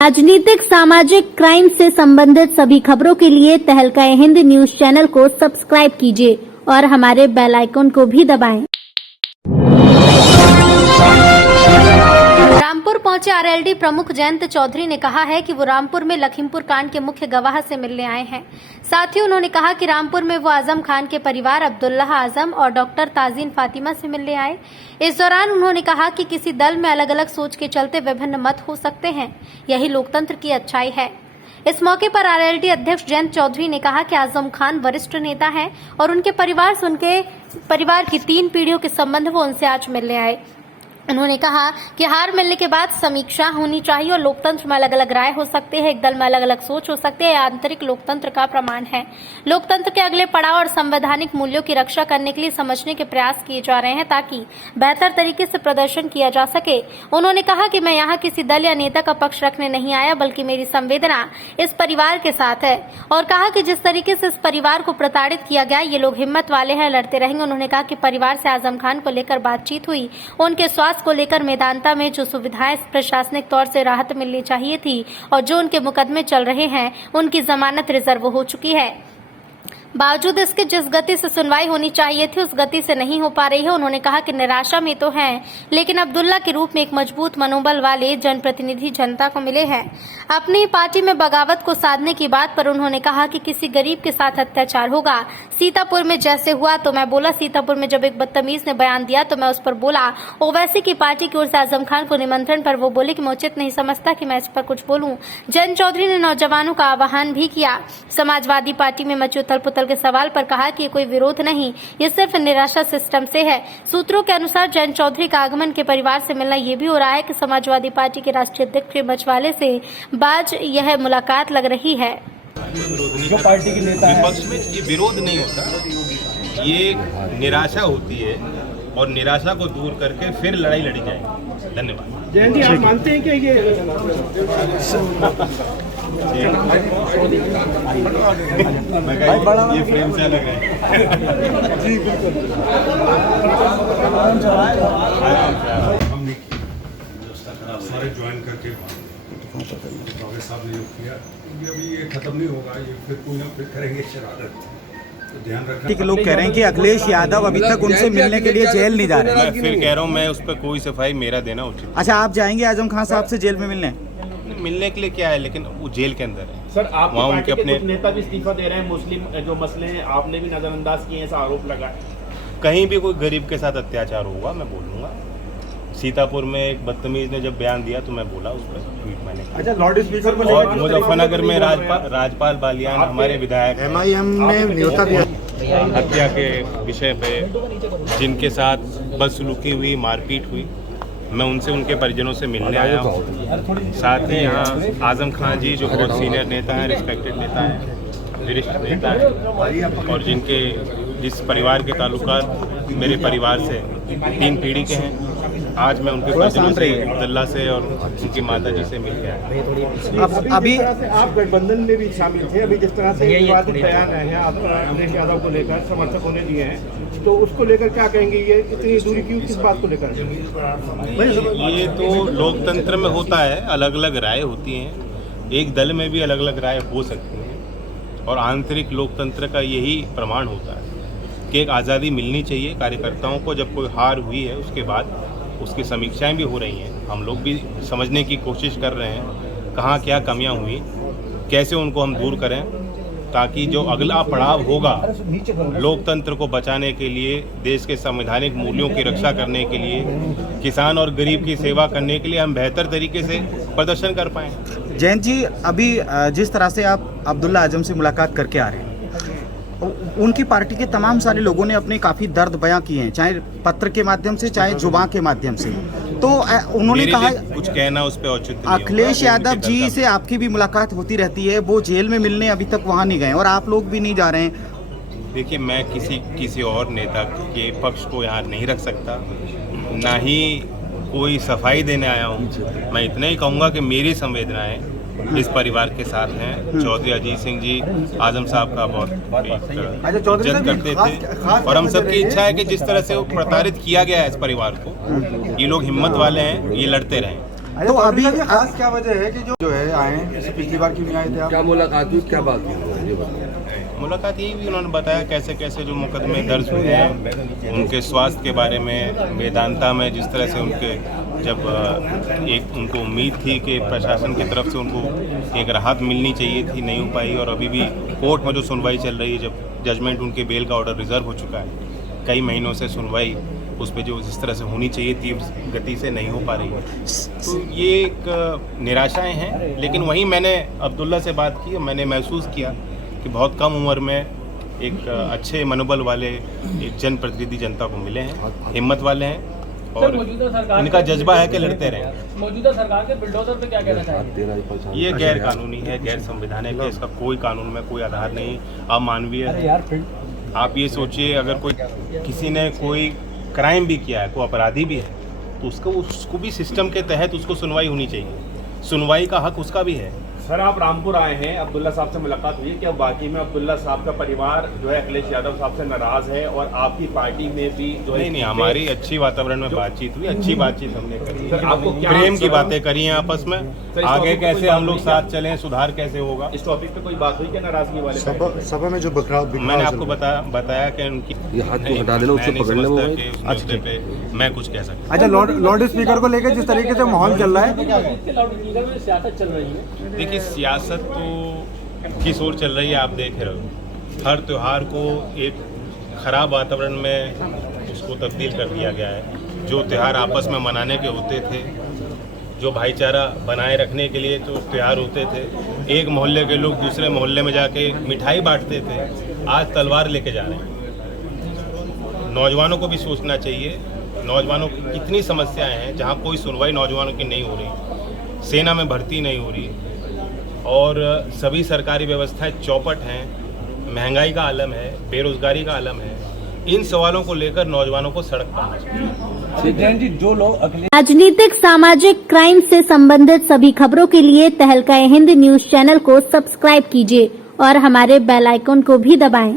राजनीतिक सामाजिक क्राइम से संबंधित सभी खबरों के लिए तहलका हिंद न्यूज चैनल को सब्सक्राइब कीजिए और हमारे बेल आइकन को भी दबाएं। रामपुर पहुंचे आरएलडी प्रमुख जयंत चौधरी ने कहा है कि वो रामपुर में लखीमपुर कांड के मुख्य गवाह से मिलने आए हैं। साथ ही उन्होंने कहा कि रामपुर में वो आजम खान के परिवार अब्दुल्ला आजम और डॉक्टर ताजीन फातिमा से मिलने आए। इस दौरान उन्होंने कहा कि किसी दल में अलग अलग सोच के चलते विभिन्न मत हो सकते हैं, यही लोकतंत्र की अच्छाई है। इस मौके पर आरएलडी अध्यक्ष जयंत चौधरी ने कहा कि आजम खान वरिष्ठ नेता हैं और उनके परिवार से उनके परिवार की 3 पीढ़ियों के संबंध वो उनसे आज मिलने आए। उन्होंने कहा कि हार मिलने के बाद समीक्षा होनी चाहिए और लोकतंत्र में अलग अलग राय हो सकते हैं, एक दल में अलग अलग सोच हो सकती है, आंतरिक लोकतंत्र का प्रमाण है। लोकतंत्र के अगले पड़ाव और संवैधानिक मूल्यों की रक्षा करने के लिए समझने के प्रयास किए जा रहे हैं ताकि बेहतर तरीके से प्रदर्शन किया जा सके। उन्होंने कहा कि मैं यहाँ किसी दल या नेता का पक्ष रखने नहीं आया, बल्कि मेरी संवेदना इस परिवार के साथ है और कहा कि जिस तरीके से इस परिवार को प्रताड़ित किया गया, ये लोग हिम्मत वाले हैं, लड़ते रहेंगे। उन्होंने कहा कि परिवार से आजम खान को लेकर बातचीत हुई, उनके स्वास्थ्य को लेकर मेदांता में जो सुविधाएं प्रशासनिक तौर से राहत मिलनी चाहिए थी और जो उनके मुकदमे चल रहे हैं, उनकी जमानत रिजर्व हो चुकी है। बावजूद इसके जिस गति से सुनवाई होनी चाहिए थी, उस गति से नहीं हो पा रही है। उन्होंने कहा कि निराशा में तो हैं, लेकिन अब्दुल्ला के रूप में एक मजबूत मनोबल वाले जनप्रतिनिधि जनता को मिले हैं। अपनी पार्टी में बगावत को साधने की बात पर उन्होंने कहा कि किसी गरीब के साथ अत्याचार होगा। सीतापुर में जैसे हुआ तो मैं बोला, सीतापुर में जब एक बदतमीज ने बयान दिया तो मैं उस पर बोला। ओवैसी की पार्टी की ओर से आजम खान को निमंत्रण पर वो बोले कि मैं उचित नहीं समझता कि मैं इस पर कुछ बोलूं। जयंत चौधरी ने नौजवानों का आह्वान भी किया। समाजवादी पार्टी में मची उथल-पुथल के सवाल पर कहा कि ये कोई विरोध नहीं, ये सिर्फ निराशा सिस्टम से है। सूत्रों के अनुसार जयंत चौधरी का आगमन के परिवार से मिलना ये भी हो रहा है कि समाजवादी पार्टी के राष्ट्रीय अध्यक्ष मछवाले से बाज यह मुलाकात लग रही है। जो पार्टी के नेता विपक्ष में ये विरोध नहीं होता, ये निराशा होती है और निराशा को दूर करके फिर लड़ाई लड़ी जाएगी। धन्यवाद। जयंत जी, आप मानते हैं कि ये फ्रेम से अलग है? जी बिल्कुल। हमने सारे ज्वाइन करके कांग्रेस साहब ने जो किया, अभी ये खत्म नहीं होगा, ये फिर कोई ना फिर करेंगे शरारत, तो ध्यान रखना। ठीक, लोग कह रहे हैं कि अखिलेश यादव अभी तक उनसे मिलने के लिए जेल नहीं जा रहे। मैं फिर कह रहा हूँ, मैं उस पर कोई सफाई मेरा देना उचित। अच्छा, आप जाएंगे आजम खान साहब से जेल में मिलने के लिए? क्या है, लेकिन वो जेल के अंदर है। सर, आप वहाँ पार्टी उनके के कुछ नेता भी इस्तीफा दे रहे हैं, मुस्लिम जो मसले हैं आपने भी नजरअंदाज किए, ऐसा आरोप लगा है। कहीं भी कोई गरीब के साथ अत्याचार होगा मैं बोलूँगा। सीतापुर में एक बदतमीज ने जब बयान दिया तो मैं बोला, उस पर ट्वीट मैंने किया। अच्छा, लॉर्ड स्पीकर को और मुजफ्फरनगर में राजपाल बालियान हमारे विधायक MIM ने न्योता दिया हत्या के विषय पे, जिनके साथ बदसलूकी हुई, मारपीट हुई, मैं उनसे उनके परिजनों से मिलने आया हूँ। साथ ही यहाँ आजम खान जी जो बहुत सीनियर नेता हैं, रिस्पेक्टेड नेता हैं, वरिष्ठ नेता हैं और जिस परिवार के ताल्लुकात मेरे परिवार से 3 पीढ़ी के हैं, आज मैं उनके परिजनों से, अब्दुल्ला से और उनकी माता जी से मिल गया। अभी आप गठबंधन में भी शामिल थे, अभी जिस तरह से विवादित बयान आए हैं आपका अखिलेश यादव को लेकर, समर्थकों ने दिए हैं, तो उसको लेकर क्या कहेंगे? ये इतनी दूरी क्यों, किस बात को लेकर? ये तो लोकतंत्र में होता है, अलग अलग राय होती हैं, एक दल में भी अलग अलग राय हो सकती है और आंतरिक लोकतंत्र का यही प्रमाण होता है कि एक आज़ादी मिलनी चाहिए कार्यकर्ताओं को। जब कोई हार हुई है उसके बाद उसकी समीक्षाएं भी हो रही हैं, हम लोग भी समझने की कोशिश कर रहे हैं कहाँ क्या कमियां हुई, कैसे उनको हम दूर करें, ताकि जो अगला पड़ाव होगा लोकतंत्र को बचाने के लिए, देश के संवैधानिक मूल्यों की रक्षा करने के लिए, किसान और गरीब की सेवा करने के लिए हम बेहतर तरीके से प्रदर्शन कर पाएँ। जयंत जी, अभी जिस तरह से आप अब्दुल्ला आजम से मुलाकात करके आ रहे हैं, उनकी पार्टी के तमाम सारे लोगों ने अपने काफी दर्द बयां किए हैं, चाहे पत्र के माध्यम से, चाहे जुबान के माध्यम से। तो उन्होंने कहा कुछ कहना उस पे औचित्य नहीं। अखिलेश यादव जी से आपकी भी मुलाकात होती रहती है, वो जेल में मिलने अभी तक वहां नहीं गए और आप लोग भी नहीं जा रहे हैं। देखिए, मैं किसी और नेता के पक्ष को यहाँ नहीं रख सकता, ना ही कोई सफाई देने आया हूँ। मैं इतना ही कहूँगा कि मेरी संवेदनाएं इस परिवार के साथ हैं। चौधरी अजीत सिंह जी आजम साहब का बहुत इज्जत करते थे और हम सबकी इच्छा है कि जिस तरह से वो प्रताड़ित किया गया है इस परिवार को, ये लोग हिम्मत वाले हैं, ये लड़ते रहें। तो अभी खास क्या वजह है कि जो है आए हैं, जैसे पिछली बार क्यों नहीं आए थे आप? क्या मुलाकात हुई, क्या बात हुई, ये बताइए। मुलाकात यही भी उन्होंने बताया कैसे कैसे जो मुकदमे दर्ज हुए हैं उनके स्वास्थ्य के बारे में, वेदांता में जिस तरह से उनके जब एक उनको उम्मीद थी कि प्रशासन की तरफ से उनको एक राहत मिलनी चाहिए थी, नहीं हो पाई, और अभी भी कोर्ट में जो सुनवाई चल रही है, जब जजमेंट उनके बेल का ऑर्डर रिजर्व हो चुका है, कई महीनों से सुनवाई उस पर जो जिस तरह से होनी चाहिए थी उस गति से नहीं हो पा रही है, तो ये एक निराशाएं हैं। लेकिन वहीं मैंने अब्दुल्ला से बात की, मैंने महसूस किया कि बहुत कम उम्र में एक अच्छे मनोबल वाले एक जनप्रतिनिधि जनता को मिले हैं, हिम्मत वाले हैं, और इनका जज्बा है कि लड़ते रहें। मौजूदा सरकार के बुलडोजर पे क्या कहना चाहिए? ये गैर कानूनी है, गैर संवैधानिक है, इसका कोई कानून में कोई आधार नहीं, अमानवीय है। आप ये सोचिए, अगर कोई किसी ने कोई क्राइम भी किया है, कोई अपराधी भी है, तो उसको भी सिस्टम के तहत उसको सुनवाई होनी चाहिए, सुनवाई का हक उसका भी है। सर, आप रामपुर आए हैं, अब्दुल्ला साहब से मुलाकात हुई, क्या वाकई में अब्दुल्ला साहब का परिवार जो है अखिलेश यादव साहब से नाराज है, और आपकी पार्टी में भी जो है नहीं, हमारी अच्छी वातावरण में बातचीत हुई, अच्छी बातचीत हमने करी, सर, आपको क्या प्रेम की बातें करी हैं आपस में, सर, इस आगे टॉपिक पे कैसे कोई हम लोग बात साथ चलें, सुधार कैसे होगा, इस टॉपिक पे कोई बात हुई क्या नाराजगी वाले? सभा में जो बकराव मैंने आपको बताया कि उनकी ये हाथ को हटा देना, उससे पकड़ने में कि उस मुद्दे पे मैं कुछ कह सकता। अच्छा, लॉर्ड स्पीकर को लेकर जिस तरीके से माहौल चल रहा है, लाउडस्पीकर में सियासत चल रही है। देखिए, सियासत तो किस ओर चल रही है आप देख रहे हो। हर त्यौहार को एक खराब वातावरण में उसको तब्दील कर दिया गया है। जो त्यौहार आपस में मनाने के होते थे, जो भाईचारा बनाए रखने के लिए जो त्यौहार होते थे, एक मोहल्ले के लोग दूसरे मोहल्ले में जाके मिठाई बांटते थे, आज तलवार लेके जा रहे हैं। नौजवानों को भी सोचना चाहिए, नौजवानों की कितनी समस्याएं हैं जहां कोई सुनवाई नौजवानों की नहीं हो रही, सेना में भर्ती नहीं हो रही, और सभी सरकारी व्यवस्थाएं चौपट हैं, महंगाई का आलम है, बेरोजगारी का आलम है। इन सवालों को लेकर नौजवानों को सड़क पर आना चाहिए। जो लोग राजनीतिक, सामाजिक, क्राइम से संबंधित सभी खबरों के लिए तहलका हिंद न्यूज चैनल को सब्सक्राइब कीजिए और हमारे बेल आइकन को भी दबाएं।